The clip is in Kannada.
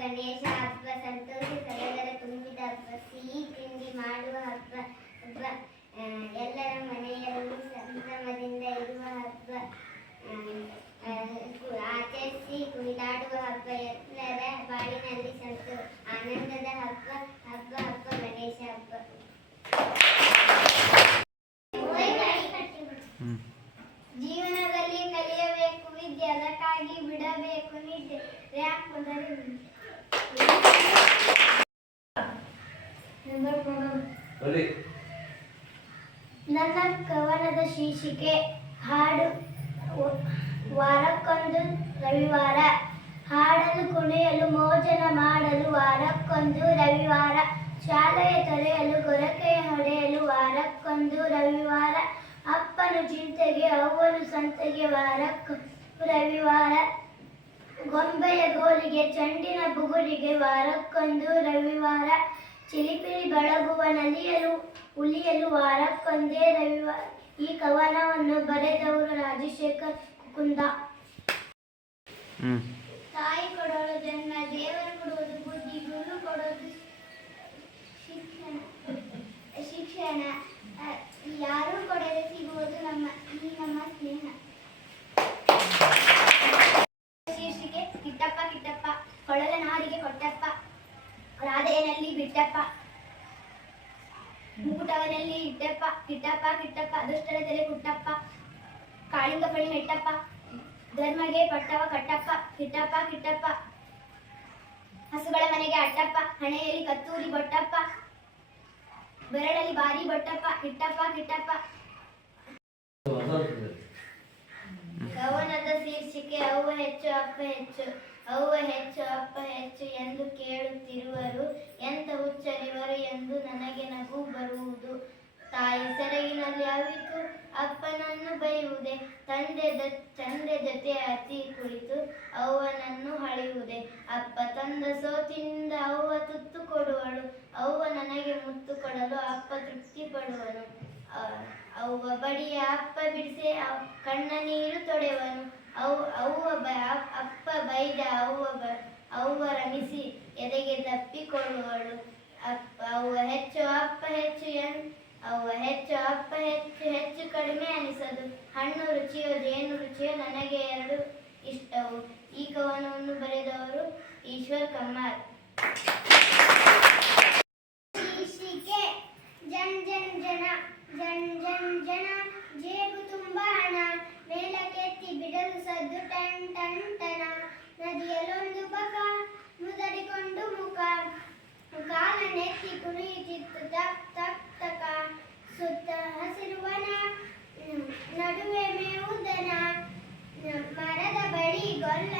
ಗಣೇಶ ಹಬ್ಬ, ಸಂತೋಷ ಸಡಗರ ತುಂಬಿದ ಹಬ್ಬ, ಸಿಹಿ ತಿಂಡಿ ಮಾಡುವ ಹಬ್ಬ, ಎಲ್ಲರ ಮನೆಯಲ್ಲೂ ಸಂಭ್ರಮದಿಂದ ಇರುವ ಹಬ್ಬ, ಆಚರಿಸಿ ಕುಣಿದಾಡುವ ಹಬ್ಬ, ಎಲ್ಲರ ಬಾಳಿನಲ್ಲಿ ಆನಂದದ ಹಬ್ಬ ಹಬ್ಬ ಹಬ್ಬ ಗಣೇಶ ಹಬ್ಬ. ಜೀವನದಲ್ಲಿ ಕಲಿಯಬೇಕು ವಿದ್ಯೆ, ಅದಕ್ಕಾಗಿ ಬಿಡಬೇಕು ನಿದ್ದೆ. ನನ್ನ ಕವನದ ಶೀರ್ಷಿಕೆ ಹಾಡು ವಾರಕ್ಕೊಂದು ರವಿವಾರ. ಹಾಡಲು ಕುಣಿಯಲು ಮೋಜನ ಮಾಡಲು ವಾರಕ್ಕೊಂದು ರವಿವಾರ. ಶಾಲೆಯ ತೊರೆಯಲು ಗೊರಕೆಯ ಹೊಡೆಯಲು ವಾರಕ್ಕೊಂದು ರವಿವಾರ. ಅಪ್ಪನು ಚಿಂತೆಗೆ ಅವ್ವನು ಸಂತೆಗೆ ವಾರಕ್ಕೊಂದು ರವಿವಾರ. ಗೊಂಬೆಯ ಗೋಲಿಗೆ ಚೆಂಡಿನ ಬುಗುರಿಗೆ ವಾರಕ್ಕೊಂದು ರವಿವಾರ. ಚಿಲಿಪಿಲಿ ಬೆಳಗುವ ನಲಿಯಲು ಉಲಿಯಲು ವಾರಕ್ಕೊಂದೇ ರವಿವಾರ. ಈ ಕವನವನ್ನು ಬರೆದವರು ರಾಜಶೇಖರ್ ಕುಕುಂದ. ತಾಯಿ ಕೊಡೋದು ಜನ್ಮ, ದೇವರು ಕೊಡುವುದು ಬುದ್ಧಿ, ಗುರು ಕೊಡೋದು ಶಿಕ್ಷಣ. ಯಾರೂ ಕೊಡದೆ ಸಿಗುವುದು ನಮ್ಮ ಸ್ನೇಹ. ಶೀರ್ಷಿಕೆ ಕಿಟ್ಟಪ್ಪ ಕಿಟ್ಟಪ್ಪ, ಕೊಳಲ ನಾರಿಗೆ ಕೊಟ್ಟಪ್ಪ, ರಾಧೆಯಲ್ಲಿ ಬಿಟ್ಟಪ್ಪ, ಮುಕುಟವನಲ್ಲಿ ಇಟ್ಟಪ್ಪ. ಕಿಟ್ಟಪ್ಪ ಕಿಟ್ಟಪ್ಪ, ದುಷ್ಟರ ತಲೆ ಕುಟ್ಟಪ್ಪ, ಕಾಳಿಂಗ ಪಳಿ ನೆಟ್ಟಪ್ಪ, ಧರ್ಮಗೆ ಪಟ್ಟವ ಕಟ್ಟಪ್ಪ. ಕಿಟ್ಟಪ್ಪ ಕಿಟ್ಟಪ್ಪ, ಹಸುಗಳ ಮನೆಗೆ ಅಟ್ಟಪ್ಪ, ಹಣೆಯಲ್ಲಿ ಕತ್ತೂರಿ ಬೊಟ್ಟಪ್ಪ, ಬೆರಳಲ್ಲಿ ಬಾರಿ ಬೊಟ್ಟಪ್ಪ. ಕಿಟ್ಟಪ್ಪ ಕಿಟ್ಟಪ್ಪ. ಕವನದ ಶೀರ್ಷಿಕೆ ಅವ್ವ ಹೆಚ್ಚು ಅಪ್ಪ ಹೆಚ್ಚು. ಅವ್ವ ಹೆಚ್ಚು ಅಪ್ಪ ಹೆಚ್ಚು ಎಂದು ಕೇಳುತ್ತಿರುವರು, ಎಂತ ಹುಚ್ಚರಿವರು ಎಂದು ನನಗೆ ನಗು ಬರುವುದು. ತಾಯಿ ಸೆರಗಿನಲ್ಲಿ ಅವಿತು ಅಪ್ಪನನ್ನು ಬೈಯುವುದೇ, ತಂದೆ ಜೊತೆ ಅತಿ ಕುಳಿತು ಅವ್ವನನ್ನು ಹಳೆಯುವುದೇ. ಅಪ್ಪ ತಂದ ಸೋತಿನಿಂದ ಅವ್ವ ತುತ್ತು ಕೊಡುವಳು, ಅವ್ವ ನನಗೆ ಮುತ್ತು ಕೊಡಲು ಅಪ್ಪ ತೃಪ್ತಿ ಪಡುವನು. ಅವ್ವ ಬಡಿಯ ಅಪ್ಪ ಬಿಡಿಸೆ ಕಣ್ಣ ನೀರು ತೊಡೆವನು. ಅಪ್ಪ ಬೈದ ಅವ್ವ ರಮಿಸಿ ಎದೆಗೆ ತಪ್ಪಿಕೊಳ್ಳುವಳು. ಅವ್ವ ಹೆಚ್ಚು ಅಪ್ಪ ಹೆಚ್ಚು ಅವ್ವ ಹೆಚ್ಚು ಅಪ್ಪ ಹೆಚ್ಚು ಹೆಚ್ಚು ಕಡಿಮೆ ಅನಿಸದು. ಹಣ್ಣು ರುಚಿಯೋ ಜೇನು ರುಚಿಯೋ ನನಗೆ ಎರಡು ಇಷ್ಟವು. ಈ ಕವನವನ್ನು ಬರೆದವರು ಈಶ್ವರ್ ಕಮ್ಮಾರ್. ಶೀರ್ಷಿಕೆ ಜನ್ ಜನ್ ಜನ, ಜನ್ ಜನ್ ಜನ, ಜೇಬು ತುಂಬ ಹಣ, ಮೇಲಕ್ಕೆತ್ತಿ ಬಿಡಲು ಸದ್ದು ಟನ್ ಟನ್ ಟನ. ನದಿಯಲ್ಲೊಂದು ಬಕ ಮುದಡಿಕೊಂಡು ಮುಖ, ಕಾಲನೆತ್ತಿ ಕುಣಿಯುತ್ತಿತ್ತು ತಕ್ ತಕ್ ತಕ. ಸುತ್ತ ಹಸಿರುವನ, ನಡುವೆ ಮೇವುದನ, ಮರದ ಬಳಿ ಗೊಲ್ಲ